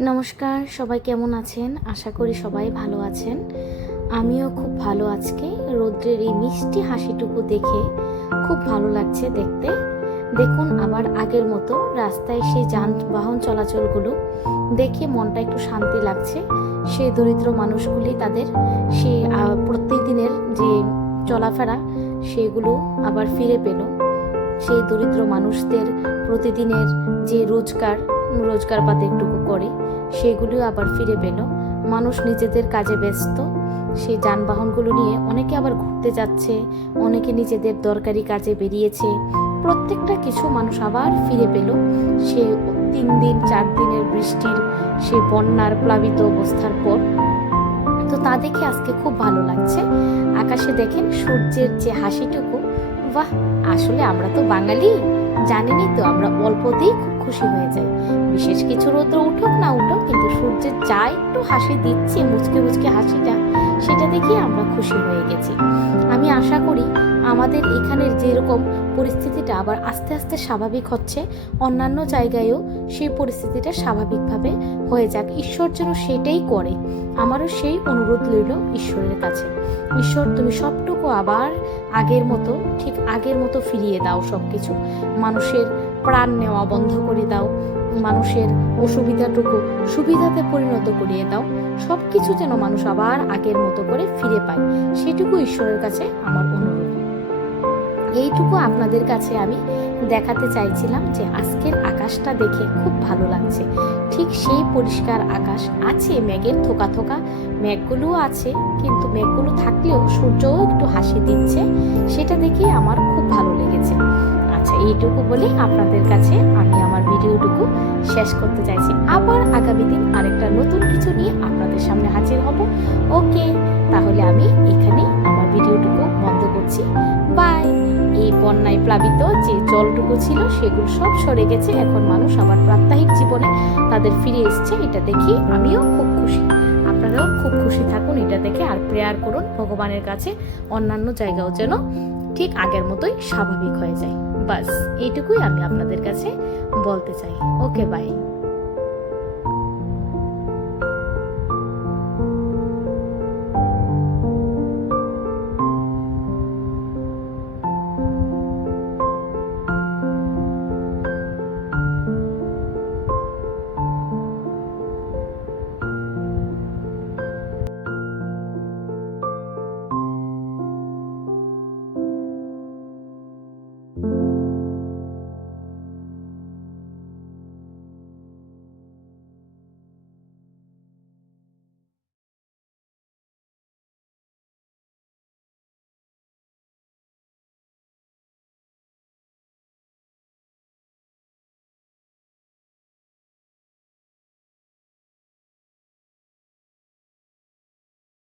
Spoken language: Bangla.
নমস্কার, সবাই কেমন আছেন? আশা করি সবাই ভালো আছেন। আমিও খুব ভালো আজকে। রৌদ্রের এই মিষ্টি হাসিটুকু দেখে খুব ভালো লাগছে দেখতে। দেখুন আবার আগের মতো রাস্তায় সেই যানবাহন চলাচলগুলো দেখে মনটা একটু শান্তি লাগছে। সেই দরিদ্র মানুষগুলি তাদের সে প্রত্যেক দিনের যে চলাফেরা, সেগুলো আবার ফিরে পেল। সেই দরিদ্র মানুষদের প্রতিদিনের যে রোজগার রোজগার পাতে একটুকু করে। সেগুলিও আবার ফিরে পেল। মানুষ নিজেদের কাজে ব্যস্ত। সেই যানবাহনগুলো নিয়ে অনেকে আবার ঘুরতে যাচ্ছে, অনেকে নিজেদের দরকারি কাজে বেরিয়েছে। প্রত্যেকটা কিছু মানুষ আবার ফিরে পেল। সে তিন দিন, চার দিনের বৃষ্টির সে বন্যার প্লাবিত অবস্থার পর। তো তা দেখে আজকে খুব ভালো লাগছে। আকাশে দেখেন সূর্যের যে হাসিটুকু, বাহ! আসলে আমরা তো বাঙালি। জানেনই তো, আমরা অল্পতেই খুব খুশি হয়ে যাই। বিশেষ কিছু রোদ্র উঠুক না উঠুক, কিন্তু সূর্যের যা একটু হাসি দিচ্ছে, মুচকে মুচকে হাসিটা, সেটা দেখেই আমরা খুশি হয়ে গেছি। আমি আশা করি আমাদের এখানের যেরকম পরিস্থিতিটা আবার আস্তে আস্তে স্বাভাবিক হচ্ছে, অন্যান্য জায়গায়ও সেই পরিস্থিতিটা স্বাভাবিকভাবে হয়ে যাক। ঈশ্বর যেন সেটাই করে। আমারও সেই অনুরোধ রইল ঈশ্বরের কাছে। ঈশ্বর, তুমি সবটুকু আবার আগের মতো, ঠিক আগের মতো ফিরিয়ে দাও সব কিছু মানুষের প্রাণ নেওয়া বন্ধ করে দাও। মানুষের অসুবিধাটুকু সুবিধাতে পরিণত করিয়ে দাও। সব কিছু যেন মানুষ আবার আগের মতো করে ফিরে পায়। সেটুকু ঈশ্বরের কাছে আমার অনুরোধ। এইটুকু আপনাদের কাছে আমি দেখাতে চাইছিলাম যে আজকের আকাশটা দেখে খুব ভালো লাগছে। ঠিক সেই পরিষ্কার আকাশ আছে, মেঘের থোকা থোকা মেঘগুলোও আছে, কিন্তু মেঘগুলো থাকলেও সূর্যও একটু হাসি দিচ্ছে, সেটা দেখে আমার খুব ভালো লেগেছে। আচ্ছা এইটুকু বলে আপনাদের কাছে আমি আমার ভিডিওটুকু শেষ করতে চাইছি। আবার আগামী দিন আরেকটা নতুন কিছু নিয়ে আপনাদের সামনে হাজির হব। ওকে, তাহলে আমি এখানেই আমার ভিডিওটুকু বন্ধ করছি। বন্যায় প্লাবিত যে জলটুকু ছিল সেগুলো সব সরে গেছে। এখন মানুষ আবার প্রাত্যহিক জীবনে তাদের ফিরে এসছে, এটা দেখি আমিও খুব খুশি। আপনারাও খুব খুশি থাকুন, এটা দেখে আর প্রেয়ার করুন। ভগবানের কাছে অন্যান্য জায়গাও যেন ঠিক আগের মতোই স্বাভাবিক হয়ে যায়। বাস, এইটুকুই আমি আপনাদের কাছে বলতে চাই। Okay bye